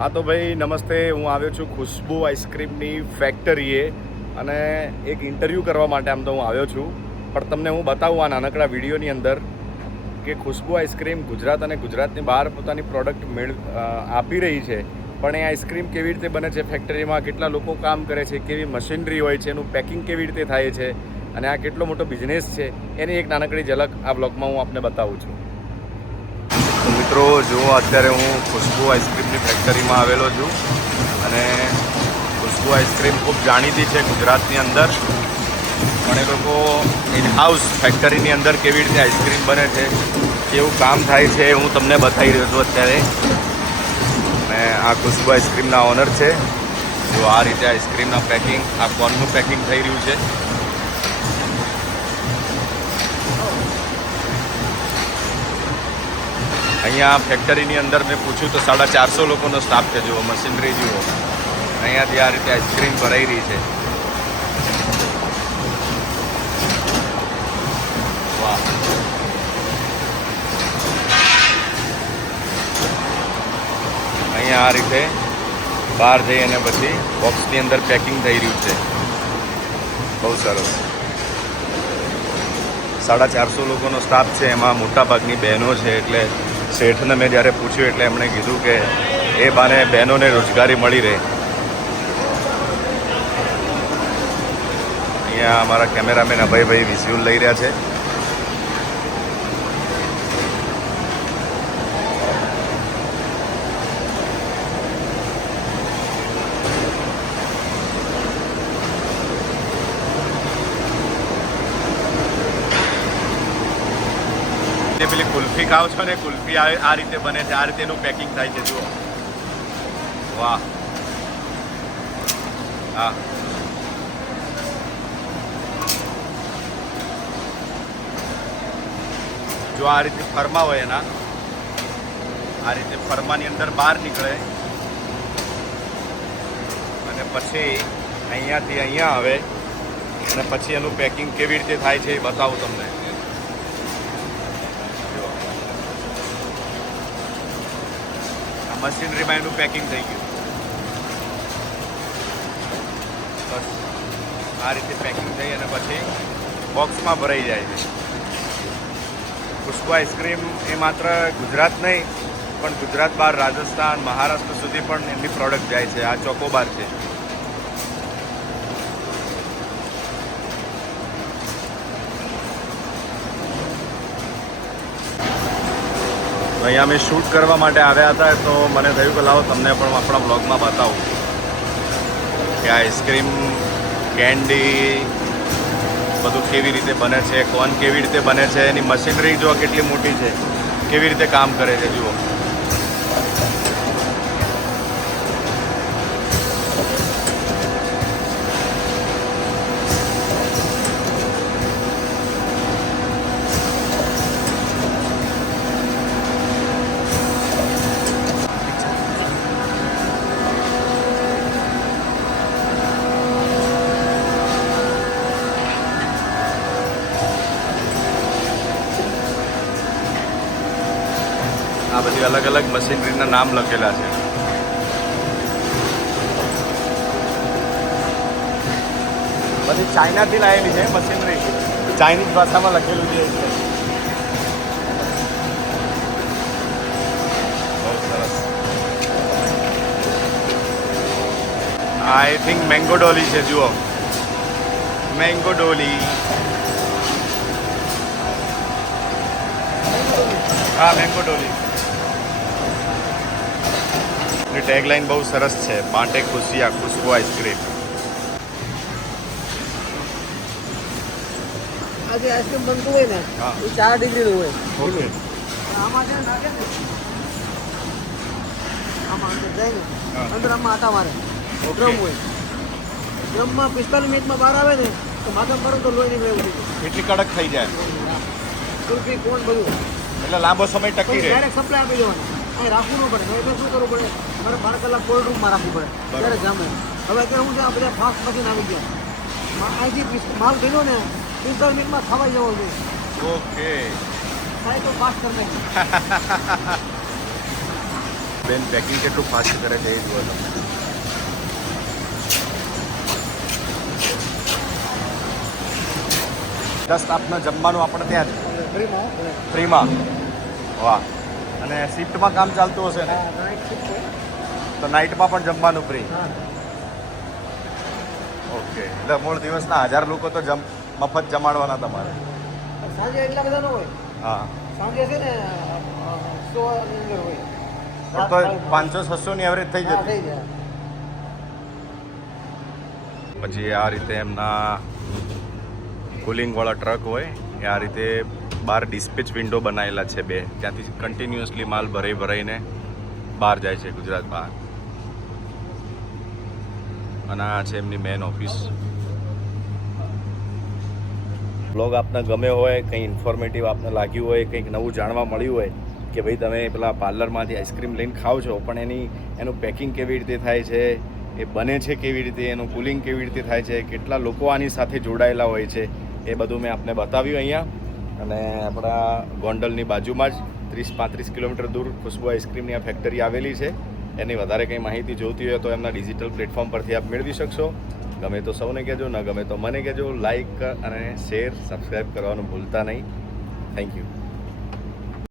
હા તો ભાઈ નમસ્તે, હું આવ્યો છું ખુશ્બુ આઈસ્ક્રીમની ફેક્ટરીએ અને એક ઇન્ટરવ્યૂ કરવા માટે આમ તો હું આવ્યો છું. પણ તમને હું બતાવું આ નાનકડા વિડીયોની અંદર કે ખુશ્બુ આઈસ્ક્રીમ ગુજરાત અને ગુજરાતની બહાર પોતાની પ્રોડક્ટ આપી રહી છે. પણ એ આઈસ્ક્રીમ કેવી રીતે બને છે, ફેક્ટરીમાં કેટલા લોકો કામ કરે છે, કેવી મશીનરી હોય છે, એનું પેકિંગ કેવી રીતે થાય છે અને આ કેટલો મોટો બિઝનેસ છે, એની એક નાનકડી ઝલક આ બ્લોગમાં હું આપને બતાવું છું. મિત્રો જુઓ, અત્યારે હું ખુશ્બુ આઈસ્ક્રીમની ફેક્ટરીમાં આવેલો છું અને ખુશ્બુ આઈસ્ક્રીમ ખૂબ જાણીતી છે ગુજરાતની અંદર. પણ એ લોકો ઇન હાઉસ ફેક્ટરીની અંદર કેવી રીતે આઈસ્ક્રીમ બને છે, કેવું કામ થાય છે, હું તમને બતાવી રહ્યો છું અત્યારે. અને આ ખુશ્બુ આઈસ્ક્રીમના ઓનર છે. જો આ રીતે આઈસ્ક્રીમના પેકિંગ, આ કોનનું પેકિંગ થઈ રહ્યું છે. અહીંયા ફેક્ટરીની અંદર મેં પૂછ્યું તો 450 લોકોનો સ્ટાફ છે. જુઓ મશીનરી જુઓ, અહીંયાથી આ રીતે આઈસ્ક્રીમ ભરાઈ રહી છે. વાહ! અહીંયા આ રીતે બહાર જઈ અને પછી બોક્સની અંદર પેકિંગ થઈ રહ્યું છે. બહુ સરસ. 450 લોકોનો સ્ટાફ છે, એમાં મોટાભાગની બહેનો છે. એટલે શેઠને મેં જ્યારે પૂછ્યું એટલે એમણે કીધું કે એ બાને બહેનોને રોજગારી મળી રહે. અહીંયા અમારા કેમેરામેન અભયભાઈ વિઝ્યુઅલ લઈ રહ્યા છે. પેલી કુલ્ફી ખાવ છો ને, કુલ્ફી આ રીતે બને છે, આ રીતે એનું પેકિંગ થાય છે. જુઓ, વાહ! હા, જો આ રીતે ફરમા હોય એના, આ રીતે ફરમાની અંદર બહાર નીકળે અને પછી અહીંયાથી અહીંયા આવે અને પછી એનું પેકિંગ કેવી રીતે થાય છે એ બતાવું તમને. મશીનરીમાં એનું પેકિંગ થઈ ગયું. બસ આ રીતે પેકિંગ થઈ અને પછી બોક્સમાં ભરાઈ જાય છે. ખુશ્બુ આઈસ્ક્રીમ એ માત્ર ગુજરાત નહીં પણ ગુજરાત બહાર રાજસ્થાન, મહારાષ્ટ્ર સુધી પણ એમની પ્રોડક્ટ જાય છે. આ ચોકોબાર છે. અહીંયા અમે શૂટ કરવા માટે આવ્યા હતા તો મને થયું કે લાવો તમને પણ આપણા બ્લોગમાં બતાવું કે આઈસ્ક્રીમ, કેન્ડી બધું કેવી રીતે બને છે, કોન કેવી રીતે બને છે, એની મશીનરી જો કેટલી મોટી છે, કેવી રીતે કામ કરે છે. જુઓ, આ બધી અલગ અલગ મશીનરીના નામ લખેલા છે. બધી ચાઇનાથી લાવેલી છે મશીનરી, ચાઇનીઝ ભાષામાં લખેલું છે. બહુ સરસ. આઈ થિંક મેંગો ડોલી છે. જુઓ, મેંગો ડોલી. હા, મેંગો ડોલી. એની ટેગલાઇન બહુ સરસ છે, બાંટે ખુશિયા ખુશ્બુ આઈસ્ક્રીમ. આજે આઈસ્ક્રીમ બનતું હોય ને એ 4 ડિગ્રીનું હોય. ઓકે. આમાં છે ને નાખે ને, આમાં અંદર જાય ને, અંદર આમાં આટા મારે. ડ્રમ હોય, ડ્રમમાં 45 મિનિટમાં બહાર આવે ને તો માથા પર તો લોહી નીકળે એવું થઈ એટલી કડક થઈ જાય જાય. કુલ્ફી કોણ બધું એટલે લાંબો સમય ટકી રહે. ડાયરેક્ટ સપ્લાય આપી દેવાનું, અહીં રાખવું ન પડે. એટલે શું કરવું પડે, મારે 12 કલાક કોલ્ડ રૂમમાં રાખવું પડે ત્યારે જામે. હવે અત્યારે હું છે, આ બધા ફાસ્ટ મશીન આવી ગયા. અહીંથી માલ ભેગો ને 45 મિનિટમાં ખવાઈ જવો જોઈએ. ઓકે. સાહેબ તો ફાસ્ટ કરી નાખી. બેન પેકિંગ કેટલું ફાસ્ટ કરે છે એ જુઓ તમે. જસ્ટ આપને જમવાનું આપણે ત્યાં જ ફ્રીમાં ફ્રીમાં. વાહ. અને શિફ્ટમાં કામ ચાલતું હશે ને નાઇટ શિફ્ટ હોય. તો નાઇટમાં પણ જમવાનું ફ્રી. હા ઓકે, એટલે મૂળ દિવસના 1000 લોકો તો મફત જમાડવાના તમારે. સાંજે એટલા બધા ન હોય. હા, સાંજે છે ને 100 ની અંદર હોય. પણ તો 500-600 ની એવરેજ થઈ હા, જતી. થઈ જાય. પછી આ રીતે એમના કુલિંગવાળા ટ્રક હોય એ આ રીતે બહાર ડિસ્પેચ વિન્ડો બનાવેલા છે 2, ત્યાંથી કન્ટિન્યુઅસલી માલ ભરાઈને બહાર જાય છે ગુજરાત બહાર. અને આ છે એમની મેન ઓફિસ. બ્લોગ આપને ગમે હોય, કંઈ ઇન્ફોર્મેટિવ આપને લાગ્યું હોય, કંઈક નવું જાણવા મળ્યું હોય કે ભાઈ તમે પેલા પાર્લરમાંથી આઈસ્ક્રીમ લઈને ખાઓ છો પણ એનું પેકિંગ કેવી રીતે થાય છે, એ બને છે કેવી રીતે, એનું કુલિંગ કેવી રીતે થાય છે, કેટલા લોકો આની સાથે જોડાયેલા હોય છે, એ બધું મેં આપને બતાવ્યું અહીંયા. અને આપણા ગોંડલની બાજુમાં જ 30-35 કિલોમીટર દૂર ખુશ્બુ આઈસ્ક્રીમની આ ફેક્ટરી આવેલી છે. એની વધારે કંઈ માહિતી જોઈતી હોય તો એમના ડિજિટલ પ્લેટફોર્મ પરથી આપ મેળવી શકશો. ગમે તો સૌને કહેજો, ન ગમે તો મને કહેજો. લાઈક અને શેર, સબસ્ક્રાઈબ કરવાનું ભૂલતા નહીં. Thank you.